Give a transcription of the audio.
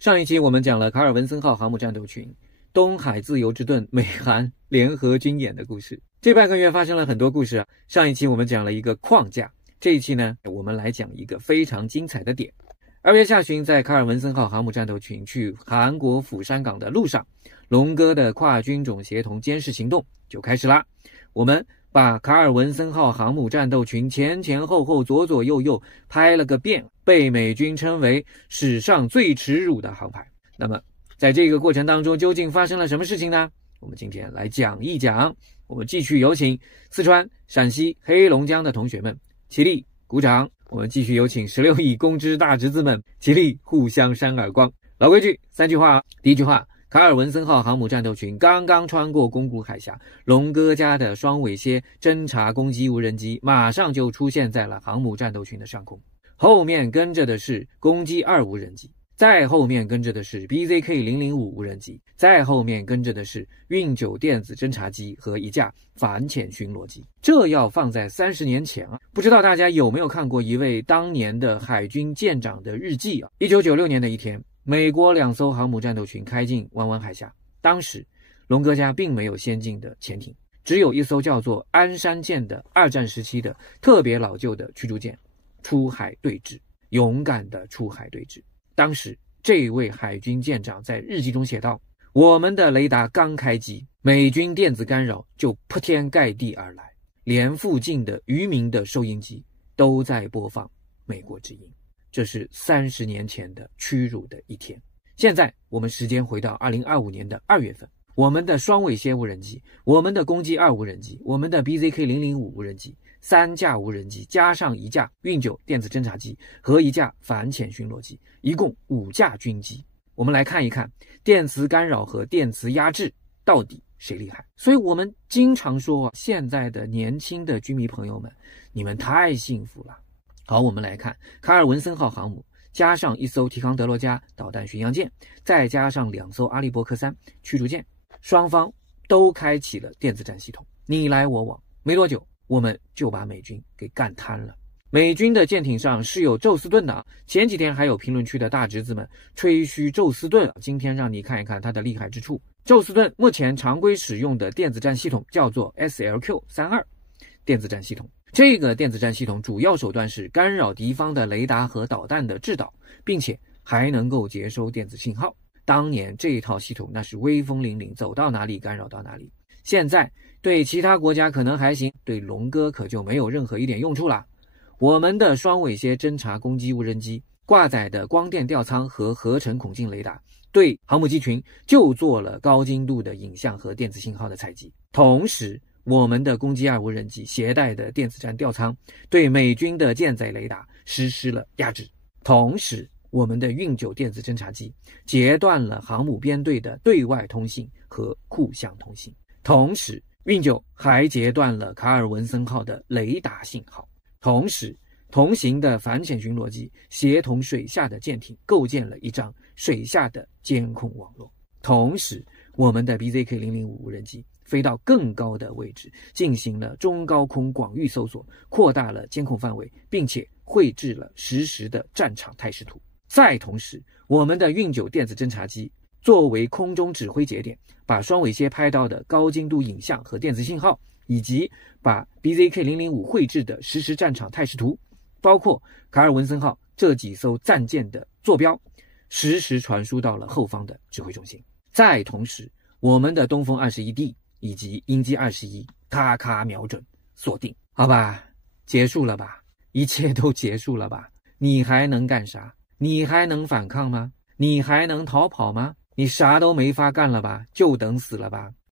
上一期我们讲了卡尔文森号航母战斗群东海自由之盾美韩联合军演的故事。这半个月发生了很多故事啊。上一期我们讲了一个框架，这一期呢，我们来讲一个非常精彩的点。2月下旬，在卡尔文森号航母战斗群去韩国釜山港的路上，龙哥的跨军种协同监视行动就开始啦。我们把卡尔文森号航母战斗群前前后后左左右右拍了个遍，被美军称为史上最耻辱的航拍。那么在这个过程当中究竟发生了什么事情呢？我们今天来讲一讲。我们继续有请四川、陕西、黑龙江的同学们起立鼓掌。我们继续有请16亿公知大侄子们起立互相扇耳光。老规矩，3句话。第一句话，卡尔文森号航母战斗群刚刚穿过宫古海峡，龙哥家的双尾蝎侦察攻击无人机马上就出现在了航母战斗群的上空，后面跟着的是攻击2无人机，再后面跟着的是 BZK-005 无人机，再后面跟着的是运9电子侦察机和一架反潜巡逻机。这要放在30年前啊，不知道大家有没有看过一位当年的海军舰长的日记啊？1996年的一天，美国2艘航母战斗群开进湾湾海峡，当时龙哥家并没有先进的潜艇，只有一艘叫做鞍山舰的2战时期的特别老旧的驱逐舰出海对峙，勇敢的出海对峙。当时这位海军舰长在日记中写道，我们的雷达刚开机，美军电子干扰就铺天盖地而来，连附近的渔民的收音机都在播放美国之音。这是30年前的屈辱的一天。现在我们时间回到2025年的2月份，我们的双尾蝎无人机，我们的攻击2无人机，我们的 BZK-005 无人机，3架无人机加上1架运9电子侦察机和1架反潜巡逻机，一共5架军机。我们来看一看电磁干扰和电磁压制到底谁厉害。所以我们经常说，现在的年轻的军迷朋友们，你们太幸福了。好，我们来看卡尔文森号航母加上1艘提康德罗加导弹巡洋舰，再加上2艘阿利伯克3驱逐舰，双方都开启了电子战系统，你来我往，没多久我们就把美军给干瘫了。美军的舰艇上是有宙斯盾的啊，前几天还有评论区的大侄子们吹嘘宙斯盾，今天让你看一看它的厉害之处。宙斯盾目前常规使用的电子战系统叫做 SLQ-32 电子战系统，这个电子战系统主要手段是干扰敌方的雷达和导弹的制导，并且还能够接收电子信号。当年这一套系统那是威风凛凛，走到哪里干扰到哪里。现在对其他国家可能还行，对龙哥可就没有任何一点用处啦。我们的双尾蝎侦察攻击无人机挂载的光电吊舱和合成孔径雷达，对航母机群就做了高精度的影像和电子信号的采集。同时我们的攻击2无人机携带的电子战吊舱对美军的舰载雷达实施了压制。同时我们的运9电子侦察机截断了航母编队的对外通信和互相通信。同时运9还截断了卡尔文森号的雷达信号。同时同行的反潜巡逻机协同水下的舰艇构建了一张水下的监控网络。同时我们的 BZK-005 无人机飞到更高的位置，进行了中高空广域搜索，扩大了监控范围，并且绘制了实时的战场态势图。再同时我们的运9电子侦察机作为空中指挥节点，把双尾蝎拍到的高精度影像和电子信号，以及把 BZK-005 绘制的实时战场态势图，包括卡尔文森号这几艘战舰的坐标，实时传输到了后方的指挥中心。再同时我们的东风 21D 以及鹰击21咔咔瞄准锁定。好吧，结束了吧，一切都结束了吧。你还能干啥？你还能反抗吗？你还能逃跑吗？你啥都没法干了吧，就等死了吧。